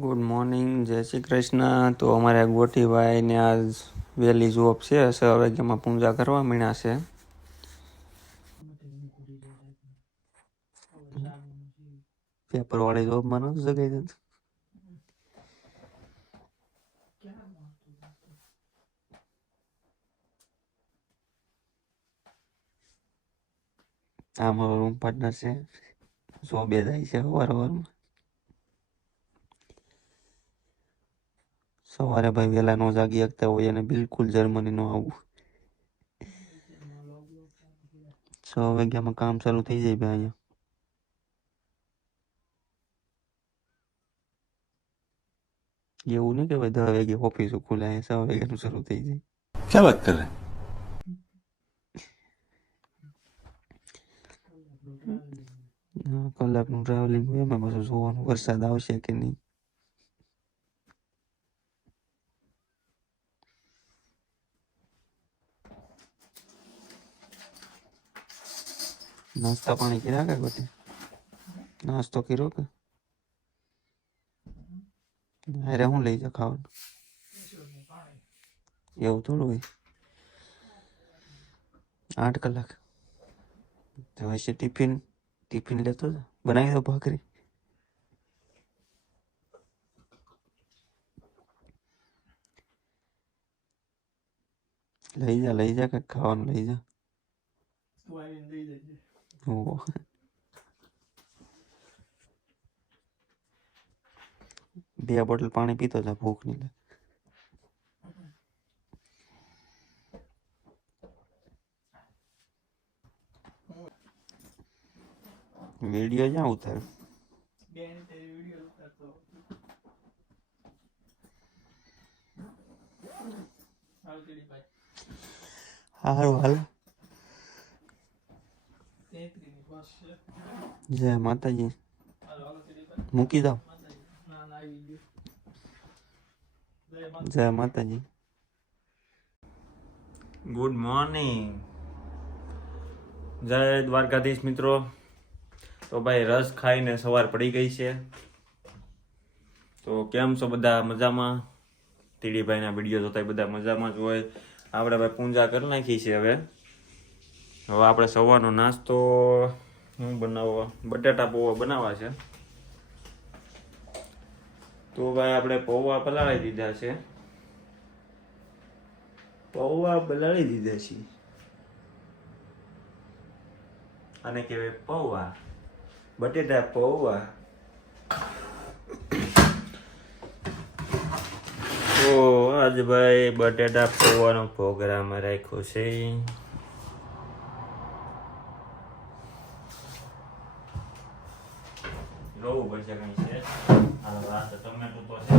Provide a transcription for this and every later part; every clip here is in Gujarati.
ગુડ મોર્નિંગ, જય શ્રી કૃષ્ણ. તો અમારે ગોઠીભાઈ ને આજ વહેલી જોબ છે, 6 વાગ્યામાં પૂજા કરવા મીણા છે. પેપર વાળી જોબમાં નતું જગાઈ દેતું. આ મારો રૂમ પાર્ટનર છે, જોબે જાય છે સવારમાં. સવારે ભાઈ વહેલા નો જાગી શકતા હોય અને બિલકુલ જર્મની નો આવું. 6 વાગ્યામાં કામ ચાલુ થઈ જાય ભાઈ અહીંયા. એવું નહીં કે ભાઈ 10 વાગે ઓફિસ ખુલે, 6 વાગ્યાનું શરૂ થઈ જાય. क्या बात कर रहे हैं? કલાકનું ટ્રાવેલિંગ હોય, એમાં પાછું જોવાનું વરસાદ આવશે કે નહીં. નાસ્તા પાણી કર્યા કે બધે? નાસ્તો કર્યો કે? અરે હું લઈ જા ખાવાનું? એવું થોડું હોય. 8 કલાક તો હશે. ટિફિન લેતો જ બનાવી દો ભાખરી. લઈ જા કે ખાવાનું લઈ જા. ઓહો. બે બોટલ પાણી પીતો જા, ભૂખ નહીં લાગે. વિડીયો જ્યાં ઉતાર. હારું હાલ. જય માતાજી. મૂકી દો. જય માતાજી. ગુડ મોર્નિંગ, જય દ્વારકાધીશ મિત્રો. તો ભાઈ રસ ખાઈને સવાર પડી ગઈ છે. તો કેમ છો બધા? મજામાં? તીડીભાઈના વિડીયો જોતા બધા મજામાં જ હોય. આપણે ભાઈ પૂજા કરી નાખી છે. હવે આપણે સવારનો નાસ્તો હું બનાવવા, બટાટા પૌવા બનાવવા છે. તો ભાઈ આપણે પૌવા પલાળી દીધા છે. અને કહેવાય પૌવા, બટેટા પૌવા. તો આજ ભાઈ બટેટા પૌવાનો પ્રોગ્રામ રાખ્યો છે. લોવું પડશે કઈ છે. આ ટમેટું તો છે.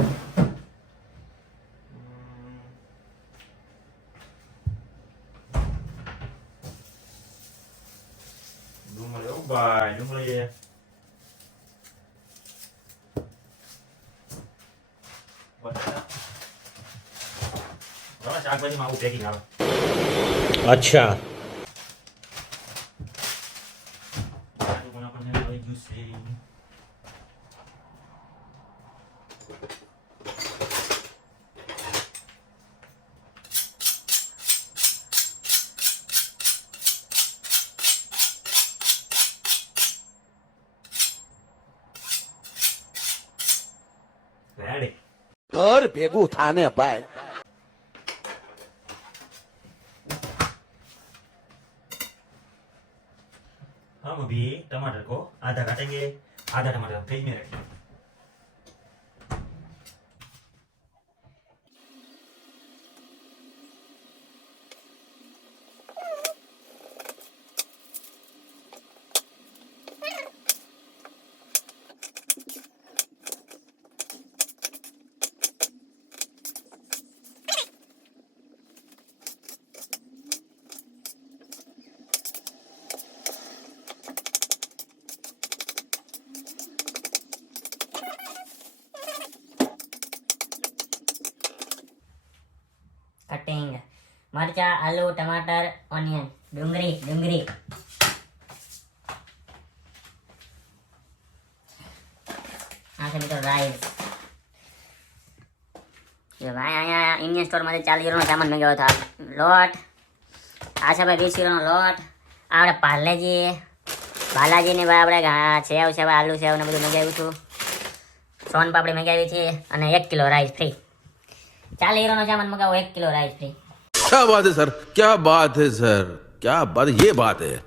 ડુંગળી ભાઈ, ડુંગળી શાકભાજીમાં આવું પેકિંગ આવે. अच्छा ઘર ભેગું થાને ભાઈ. हम अभी टमाटर को आधा काटेंगे, आधा टमाटर फ्रिज में रखेंगे. कटिंग मरचा, आलू, टमाटर, ऑनियन, डूंगरी आ से मित्रों राइस જો ભાઈ અહીંયા ઇન્ડિયન સ્ટોરમાંથી 40 યુરોનો સામાન મંગાવ્યો હતો. લોટ આ છે ભાઈ 20 યુરોનો લોટ. આપણે પાર્લેજી બાલાજીની ભાઈ આપણે સેવ છે ભાઈ, આલુ સેવ ને બધું મંગાવ્યું હતું. સોન પાપડી મંગાવી છે અને 1 કિલો રાઈસ ફ્રી. 40 યુરોનો સામાન મંગાવો, 1 કિલો રાઈસ ફ્રી. क्या बात है सर, क्या बात है सर, क्या बात, ये बात है.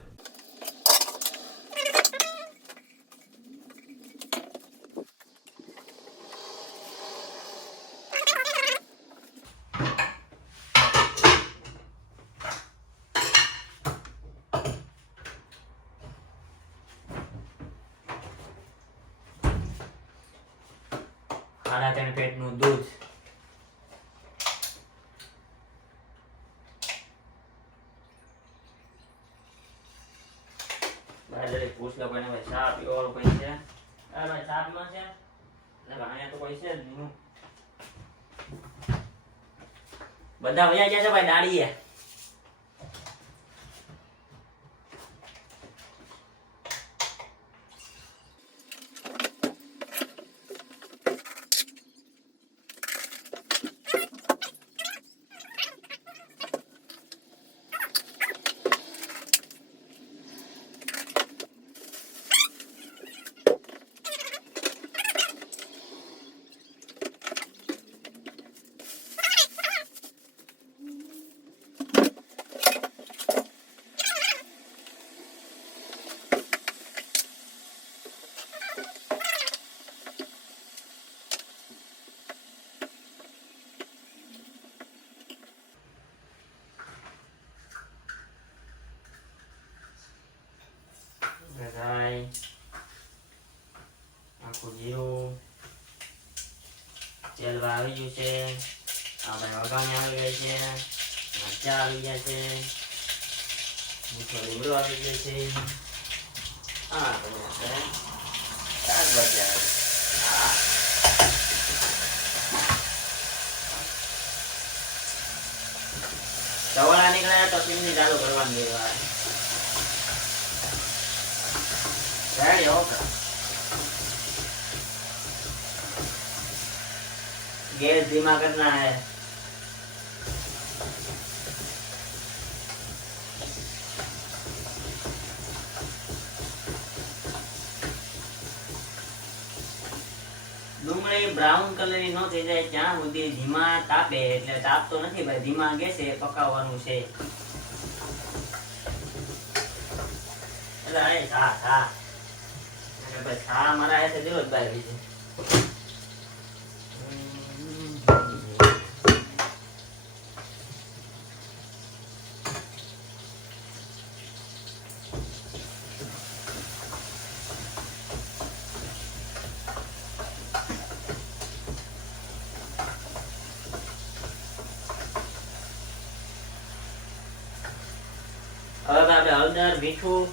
સાડા 3 પેટનું દૂધ. ભાઈ પૂછલા ભાઈ ભાઈ ચા પીવાનો કોઈ છે? અરે ભાઈ ચા પીવા છે? અહીંયા તો કોઈ છે જ નહીં. બધા વયા ગયા છે ભાઈ દાડીએ. Rồi આખું જીરું તેલ આવી ગયું છે. આપણે વઘાણી આવી ગઈ છે, મરચાં આવી ગયા છે, મીઠો લીમડો આવી ગયો છે. હા શાકભાજી સવાળા નીકળ્યા તો ચીમની ચાલુ કરવાની હોય. Ready, okay. गैस धीमा करना है. ડુંગળી બ્રાઉન કલરની નો થઈ જાય ત્યાં સુધી ધીમા તાપે, એટલે તાપતો નથી ભાઈ, ધીમા ગેસે પકાવવાનું છે. એટલે હા બસ હા મારા હાથે દેવો જ બાર બીજું. હવે આપણે હળદર મીઠું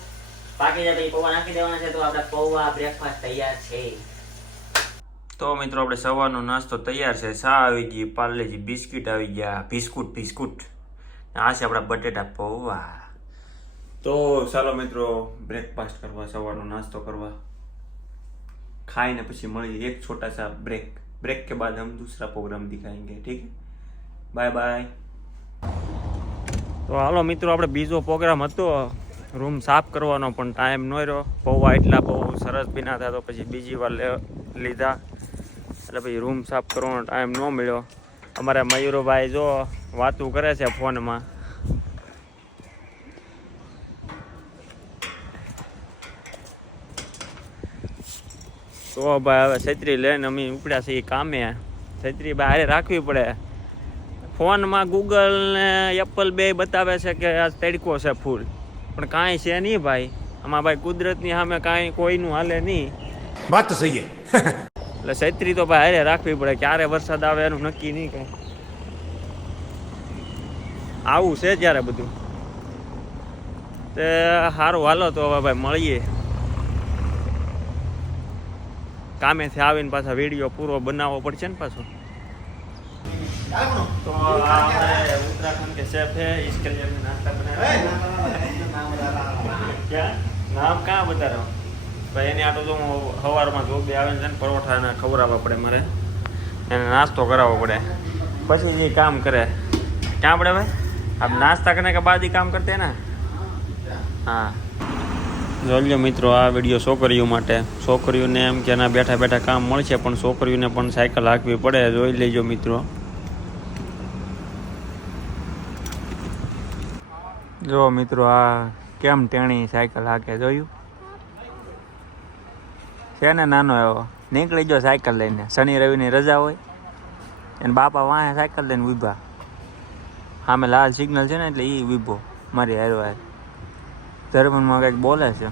પાકી જાય પછી પૌવા નાખી દેવાના છે. તો આપણા પૌવા બ્રેકફાસ્ટ તૈયાર છે. તો મિત્રો આપણે સવારનો નાસ્તો તૈયાર છે. ચા આવી ગઈ, પાર્લેજી બિસ્કિટ આવી ગયા, બિસ્કુટ આ છે આપણા બટેટા પૌવા. તો ચાલો મિત્રો બ્રેકફાસ્ટ કરવા, સવારનો નાસ્તો કરવા, ખાઈને પછી મળીએ એક છોટા સા ब्रेक के बाद हम दूसरा प्रोग्राम दिखाएंगे. ठीक है, बाय बाय. તો હાલો મિત્રો આપણે બીજો પ્રોગ્રામ હતો રૂમ સાફ કરવાનો, પણ ટાઈમ ન રહ્યો. પૌવા એટલા બહુ સરસ ભીના હતા તો પછી બીજી વાર લીધા, એટલે પછી રૂમ સાફ કરવાનો ટાઈમ ન મળ્યો. અમારા મયુરભાઈ જો વાતું કરે છે ફોનમાં. તો ભાઈ હવે છત્રી લઈને અમે ઉપડ્યા છીએ કામે. છત્રી બહાર રાખવી પડે. ફોનમાં ગૂગલ ને એપલ બે બતાવે છે કે આ તડકો છે ફૂલ, પણ કાંઈ છે નહીં ભાઈ. આમાં ભાઈ કુદરતની સામે કાંઈ કોઈનું હાલે નહીં. बात तो सही है. એટલે છત્રી તો ભાઈ હારે રાખવી પડે. ક્યારે વરસાદ આવે એનું નક્કી નહીં કાંઈ. આવું છે ત્યારે બધું તે સારું. હાલો તો હવે ભાઈ મળીએ. કામેથી આવીને પાછા વિડીયો પૂરો બનાવવો પડશે ને પાછો. तो हमारे उत्तराखंड के शेफ है, इसके लिए हमने नाश्ता बनाया. क्या नाम कहाँ बता रहा हूँ भाई. एने आटो तो सवाરમાં જોબે આવે છે ને પરોઠા ને ખવડાવવા પડે, મારે એને નાસ્તો કરાવવો પડે. પછી ये काम करे क्या पड़े भाई अब नाश्ता करने के बाद ही काम करते हैं ना हाँ જોઈ મિત્રો આ વિડીયો છોકરીઓ માટે છોકરીઓને એમ કે ના બેઠા બેઠા કામ મળશે પણ છોકરીઓને પણ સાયકલ હાંકવી પડે જોઈ લેજો મિત્રો જો મિત્રો આ કેમ ટેણી સાયકલ હાકે જોયું છે ને નાનો એવો નીકળી ગયો સાયકલ લઈને શનિ રવિની રજા હોય એને બાપા વાંહે સાયકલ લઈને ઊભા સામે લાલ સિગ્નલ છે ને એટલે એ ઊભો મારી હારવાર ધર્મમાં કંઈક બોલે છે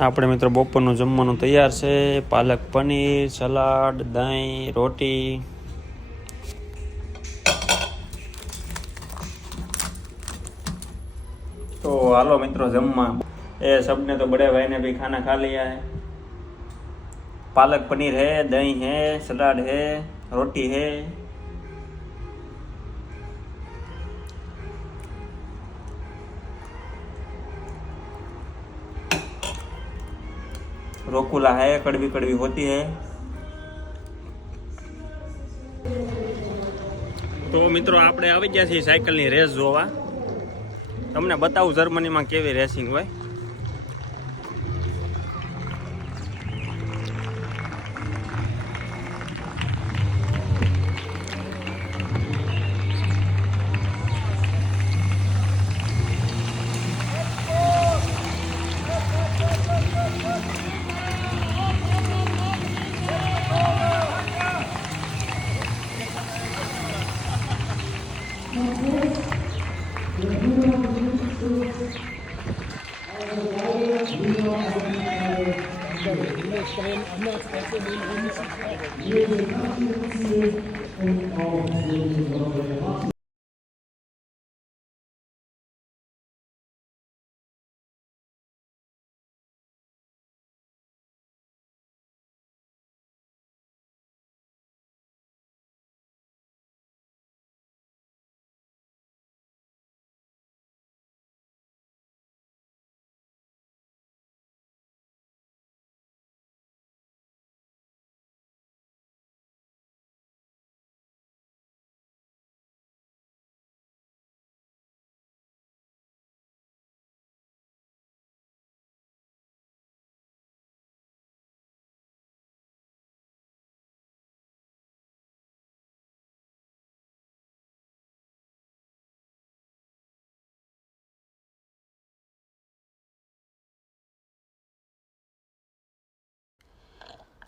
આપણે મિત્રો બપોરનું જમવાનું તૈયાર છે પાલક પનીર સલાડ દહીં રોટી तो हालो मित्रों जम्मा ये सबने तो बड़े भाई ने भी खाना खा लिया है पालक पनीर है दही है सलाद है रोटी है रोकुला है कड़वी कड़वी होती है तो मित्रों આપણે આવી ગયા છીએ સાયકલની રેસ જોવા તમને બતાવું જર્મનીમાં કેવી રેસિંગ હોય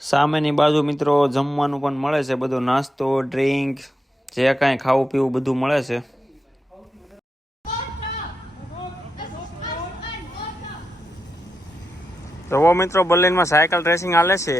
સામેની બાજુ મિત્રો જમવાનું પણ મળે છે બધો નાસ્તો ડ્રિંક જે કાંઈ ખાવું પીવું બધું મળે છે તો મિત્રો બર્લિનમાં સાયકલ રેસિંગ હાલે છે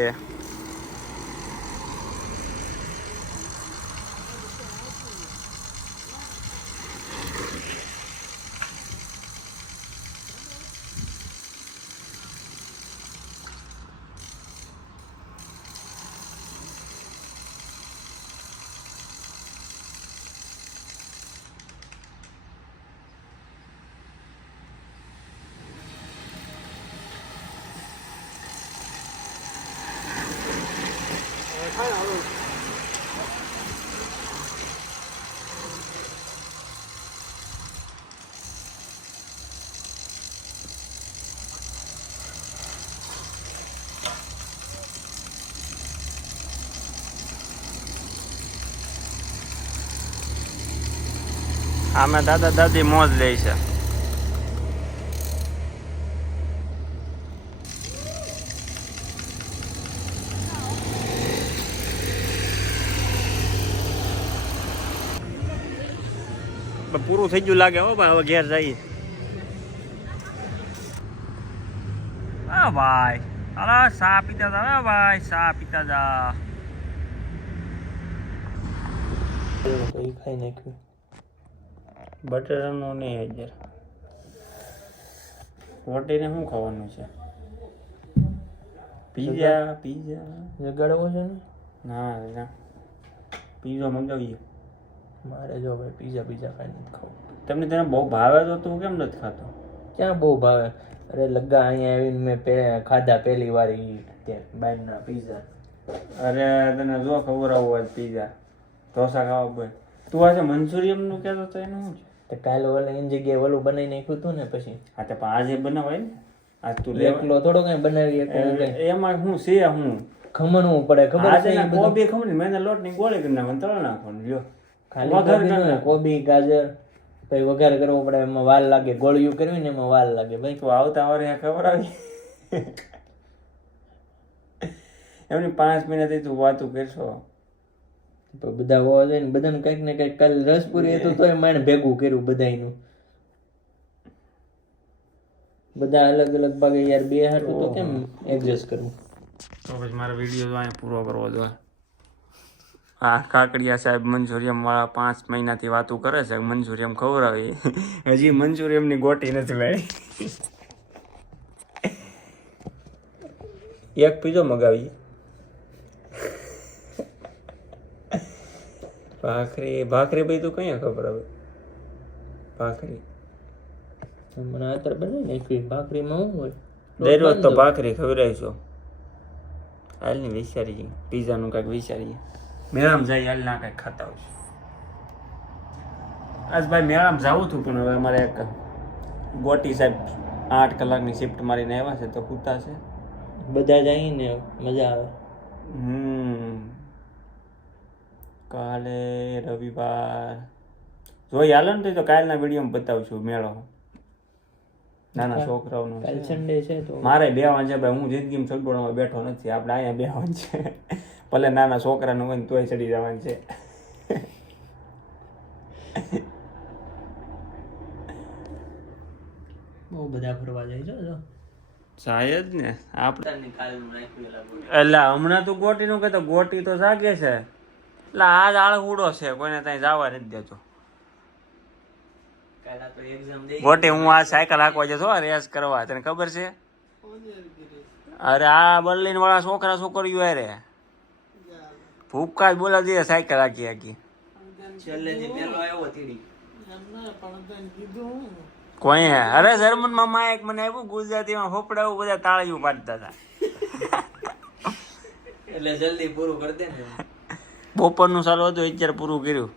આમાં દાદા દાદી મોજ લે છે પૂરું થઈ ગયું લાગે હો ભાઈ હવે ઘેર જઈએ હા ભાઈ અરે ચા પીતા જા હે ભાઈ ચા પીતા જા કઈ ખાઈ નાખ્યું બટેટાનું નહીં હજાર રોટીને શું ખાવાનું છે પીઝા પીઝા જગાડવો છે ને ના ના પીઝા મંગાવીએ મારે જો ભાઈ પીઝા પીઝા ખાઈ નથી ખાવું તમને તને બહુ ભાવે તો તું કેમ નથી ખાતો ક્યાં બહુ ભાવે અરે લગ્ગા અહીંયા આવીને મેં ખાધા પહેલી વાર ત્યાં બહારના પીઝા અરે તને જો ખબર આવું હોય પીઝા તો ઢોસા ખાવા બોલ તું આજે મંચુરિયમ નું કહેતો તો એનું શું છે? તો કાલે ઓલા એની જગ્યાએ ઓલું બનાવી નાખ્યું હતું ને પછી હા તો પણ આજે બનાવાય ને આજ તું લેવા એકલો થોડો કઈ બનાવી શકે એમાં શું છે હું ખમણવું પડે ખબર આજે છે ના કોબી ખમણી મેં લોટ ની ગોળી કરી નાખવાનું તળ નાખવાનું લ્યો ખાલી વઘાર કોબી કરી નો, નાખ. કોબી ગાજર પછી વઘાર કરવો પડે એમાં વાર લાગે ગોળિયું કરવી ને એમાં વાર લાગે ભાઈ તું આવતા વારે ખબર આવી એમની 5 મિનિટ તું વાતું કરશો તો બધા હોવા જોઈએ ને બધાને કંઈક ને કંઈક કાલે રસપુરી હતું તોય માણે ભેગું કર્યું બધાયનું બધા અલગ અલગ ભાગે યાર બે હાટું તો કેમ એડજસ્ટ કરવું તો પછી મારો વિડીયો અહીંયા પૂરો કરવો જોઈએ આ કાકડિયા સાહેબ મંચુરિયમ વાળા 5 મહિનાથી વાતું કરે છે મંચુરિયમ ખવડાવી હજી મંચુરિયમની ગોટી નથી લાવી એક પીજો મગાવી ભાખરી ભાઈ તું કઈ ખબર હવે ભાખરી મને અત્યારે બનાવી નાખી ભાખરીમાં શું હોય દરરોજ તો ભાખરી ખવડાવીશો હાલની વિચારીએ પીઝાનું કાંઈક વિચારીએ મેળામાં જઈ હાલ ના કાંઈક ખાતા આવશું આજ ભાઈ મેળામાં જાવું હતું પણ હવે અમારે એક ગોટી સાહેબ 8 કલાકની શિફ્ટ મારીને આવ્યા છે તો કૂતા છે બધા જઈએ ને મજા આવે કાલે રવિવાર જોઈ હાલો ને તો કાલના વિડીયોમાં બતાવશું મેળો નાના છોકરાઓનો કાલ સન્ડે છે તો મારે બેવાનું છે ભાઈ હું જિંદગીમાં સગવડમાં બેઠો નથી આપણે અહીંયા બેવાનું છે ભલે નાના છોકરાનું હોય ને તોય ચડી જવાનું છે બહુ બધા ફરવા જાય છે જો શાયદ ને આપણે એટલે હમણાં તું ગોટીનું કહેતો ગોટી તો જાગે છે એટલે આજ આળહુડો છે કોઈને ત્યાં જવા નથી દેતો ગોટી હું આ સાયકલ હાંકવા જતો રેસ કરવા તને ખબર છે અરે આ બર્લિન વાળા છોકરા છોકરીઓ અરે ભૂપકા જ બોલાવી દે સાયકલ હાકી હાકી કોઈ હે અરે જર્મન માં માયક મને આવ્યું ગુજરાતીમાં ફોપડાવું બધા તાળીઓ પાડતા હતા એટલે જલ્દી પૂરું કરી દે ને બપોરનું સારું હતું અત્યારે પૂરું કર્યું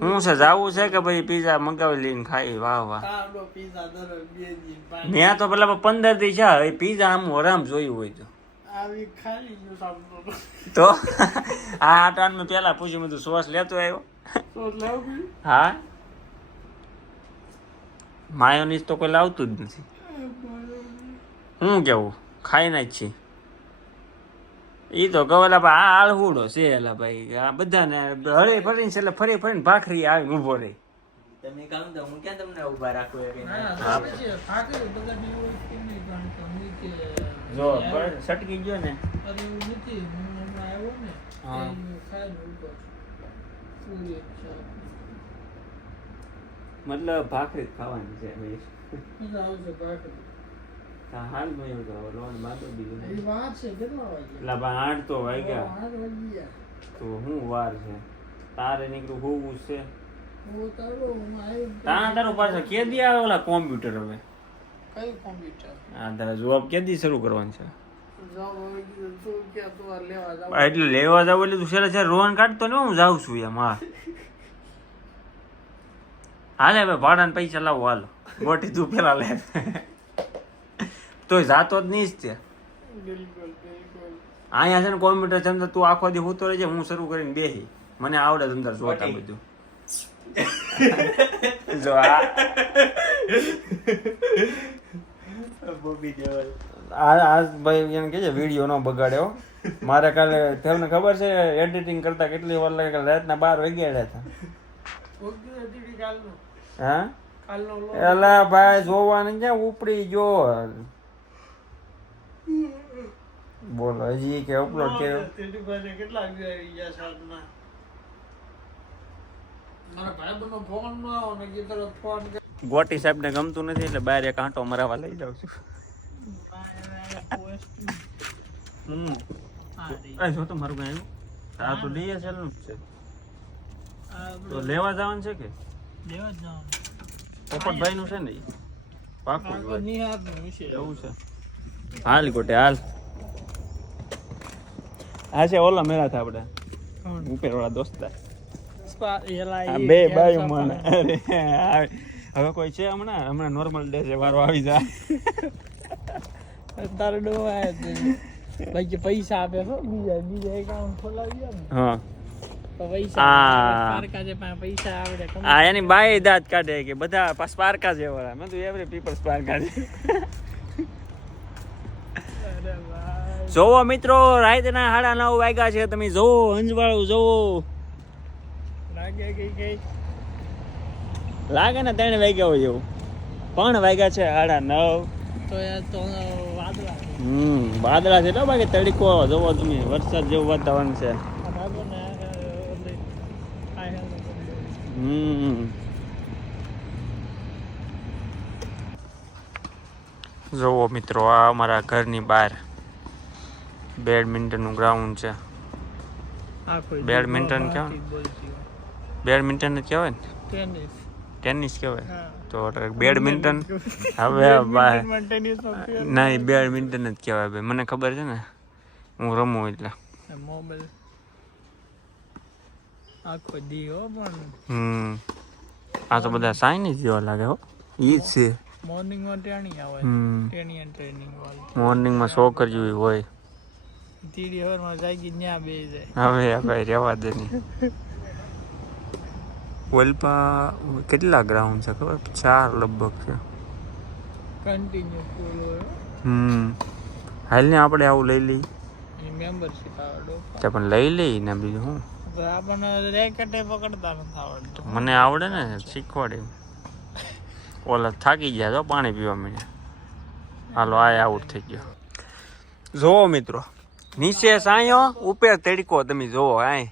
હું છે જાવું છે કે ભાઈ પીઝા મંગાવી લઈને ખાઈ વાહ વાહ મેં તો પેલા 15 દી છે એ પીઝા આમ આરામ જોયું હોય તો આ આટાણ મેં પેલા પૂછ્યું બધું સોસ લેતો આવ્યો હા માયોનીઝ તો કોઈ લાવતું જ નથી હું કેવું ખાઈ ના જ છે ઈ તો ગવેલા ભાઈ આ આળહુડો છે એલા ભાઈ આ બધાને હળે ફરીને છે એટલે ફરી ફરીને ભાખરી આવીને ઊભો રહે તમે કામ તો હું ક્યાં તમને ઊભા રાખું જો સટકી ગયો ને હા મતલબ ભાખરી ખાવાની છે ભાઈ હાલ ભાઈ લોન બાતો બીજું એટલે 8 તો વાગ્યા તો હું વાર છે તારે નીકળું હોવું છે તારું પાછળ કેદી આવે ઓલા કોમ્પ્યુટર હવે કઈ કોમ્પ્યુટર હા તારે જોબ કેદી શરૂ કરવાનું છે લેવા એટલે લેવા જાવ એટલે તું છેલ્લે છેલ્લે રોહન કાઢતો ને હું જાઉં છું એમ હા હાલે ભાઈ ભાડાને પૈસા લાવો હાલો ગોટી તું પેલા લે તોય જાતો જ નહીં જ તે અહીંયા છે ને કોમ્પ્યુટર છે ને તું આખો દી હોતો રહેજે હું શરૂ કરીને બેસી મને આવડે અંદર જોતા બધું જો આ ભાઈ એને કે છે વિડીયો નો બગાડ્યો મારે કાલે તમને ખબર છે એડિટિંગ કરતા કેટલી વાર લાગે રાતના 12 વાગ્યા હતા હા એલા ભાઈ જોવાની ક્યાં ઉપડી ગયો બોલો હજી કે અપલોડ કર્યો કેટલા આવી ગયા સાતમાં મારા ભાઈબંધનો ફોન ન આવ્યો ને કીધું ફોન ગોટી સાહેબ ને ગમતું નથી એટલે બહાર એક આંટો મરાવા લઈ જાઉં છું જો તો મારું કઈ આ તો ડીએસએલ નું છે તો લેવા જવાનું છે કે દેવા જ જવાનું પોપટભાઈ નું છે ને ઈ? પાકું જ વાત. નિહાળનું છે એવું છે હાલ ગોટે હાલ હા છે ઓલા મેળા હતા આપણે ઉપરવાળા દોસ્તાર એલા આ એ બે ઘેર બાયું સફાઈ. મને અરે હવે કોઈ છે હમણાં નોર્મલ ડે છે વારો આવી જાય તારે ડોવાય જ નહીં. બાકી પૈસા આપે છો બીજા એકાઉન્ટ ખોલાવી ને હા તો પૈસા આ. પારકા જે પાસે પૈસા આવડે આ એની બાઈ દાંત કાઢે કે બધા સ્પાર્કા જેવા મેં તો એવરી પીપલ સ્પાર્કા છે જોવો મિત્રો રાતના 9:30 વાગ્યા છે તમે જોવો અંજવાળું જોવો લાગે કઈ લાગે ને 3 વાગ્યા હોય એવું પણ વાગ્યા છે 9:30 તો યાર તો વાદળા છે. વાદળા છે એટલે બાકી તડકો જોવો તમે વરસાદ જેવું વાતાવરણ છે આ ભાગો ને એટલે આ હેલ જોવો મિત્રો આ અમારા ઘરની બહાર બેડમિન્ટનનું ગ્રાઉન્ડ છે આખો બેડમિન્ટન કેવાય? બેડમિન્ટન જ કહેવાય ને ટેનિસ ટેનિસ કહેવાય હા તો બેડમિન્ટન હવે ભાઈ ટેનિસ નો નહીં બેડમિન્ટન જ કહેવાય ભાઈ મને ખબર છે ને હું રમું એટલે મોબાઈલ આખો દી હો પણ આ તો બધા સાઇનીઝ જેવા લાગે હો ઈ જ છે મોર્નિંગ માં ટેણી આવે ટેણી એન્ડ ટ્રેનિંગ વાળી મોર્નિંગમાં છોકરીઓ હોય તીડી હવાર માં જાગી ન્યા બે જાય હવે ભાઈ રહેવા દે નહીં ઓલપા કેટલા ગ્રાઉન્ડ છે ખબર 4 લગભગ છે કન્ટિન્યુ ફૂલ હોય હાલ ને આપણે આવું લઈ લઈ એની મેમ્બરશિપ આવે ડો તો પણ લઈ લઈ ને બીજું હું તો આપણને રેકેટે પકડતા નથી આવડતું મને આવડે ને શીખવાડે ઓલા થાકી ગયા તો પાણી પીવા માંડ્યા હાલો આ આઉટ થઈ ગયો જોવો મિત્રો નીચે સાયો ઉપર તડકો તમે જોવો આય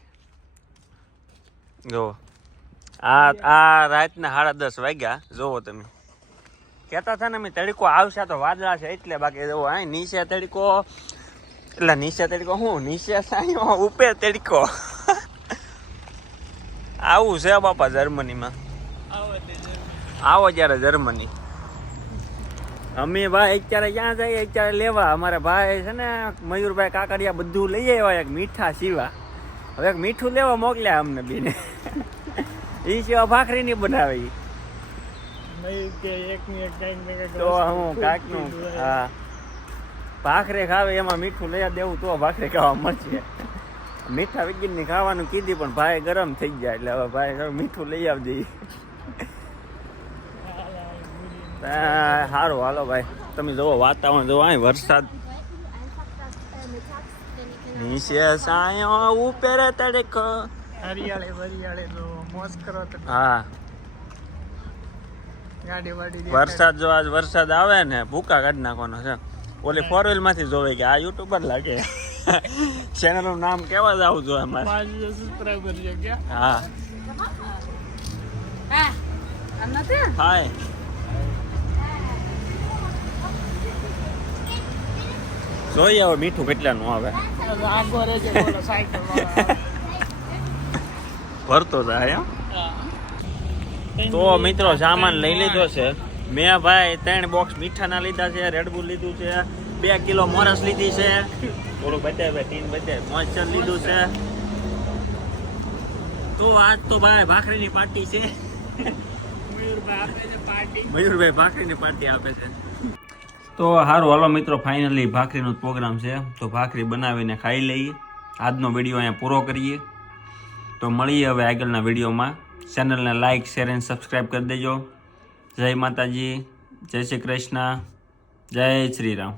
જોવો આ રાતના 10:30 વાગ્યા જોવો તમે કહેતા હતા ને અમે તડકો આવશે તો વાદળા છે એટલે બાકી જોવો આય નીચે તડકો એટલે નીચે તડકો હું નીચે સાયો ઉપર તડકો આવું છે બાપા જર્મનીમાં આવો જ્યારે જર્મની અમે ભાઈ અત્યારે ક્યાં જઈએ અત્યારે લેવા અમારા ભાઈ છે ને મયુરભાઈ કાકડિયા બધું લઈ આવ્યા એક મીઠા સિવા હવે એક મીઠું લેવા મોકલ્યા અમને બીને એ સિવા ભાખરી નહીં બનાવે ઈ. નહીં કે એકની એક કંઈક ને કંઈક તો હું કાકનું હા ભાખરી ખાવે એમાં મીઠું લઈ દેવું તો ભાખરી ખાવા મળશે મીઠા વિગીનની ખાવાનું કીધી પણ ભાઈ ગરમ થઈ ગયા એટલે હવે ભાઈ મીઠું લઈ આવજે સારું હાલો ભાઈ તમે જોવો વાતાવરણ જોવો અહીં વરસાદ નીચે સાયો ઉપર તડકો હરિયાળે તો મોજ કરો તો હા ગાડી વાડી વરસાદ જો આજ વરસાદ આવે ને ભૂકા કાઢી નાખવાનો છે ઓલી 4 વ્હીલ માંથી જોવે કે આ યુટ્યુબર લાગે ચેનલ નું નામ કેવા જ આવું જોઈએ અમારે 5 સબસ્ક્રાઇબર છે ક્યાં હા હાય જોઈએ હવે મીઠું કેટલાનું આવે આગો રે છે બોલો સાયકલ વાળા ભરતો જાય તો મિત્રો સામાન લઈ લીધો છે મેં ભાઈ 3 બોક્સ મીઠાના લીધા છે રેડબુલ લીધું છે 2 કિલો મોરસ લીધી છે થોડું બતાવે ભાઈ 3 બતાવે મોઇસ્ચર લીધું છે તો આજ તો ભાઈ ભાખરીની પાર્ટી છે મયુરભાઈ આપે છે પાર્ટી મયુરભાઈ ભાખરીની પાર્ટી આપે છે તો સારું હાલો મિત્રો ફાઇનલી ભાખરીનો પ્રોગ્રામ છે તો ભાખરી બનાવીને ખાઈ લઈએ આજનો વિડીયો અહીંયા પૂરો કરીએ તો મળીએ હવે આગળના વિડીયોમાં ચેનલને લાઇક શેર અને સબસ્ક્રાઈબ કરી દેજો જય માતાજી જય શ્રી કૃષ્ણ જય શ્રી રામ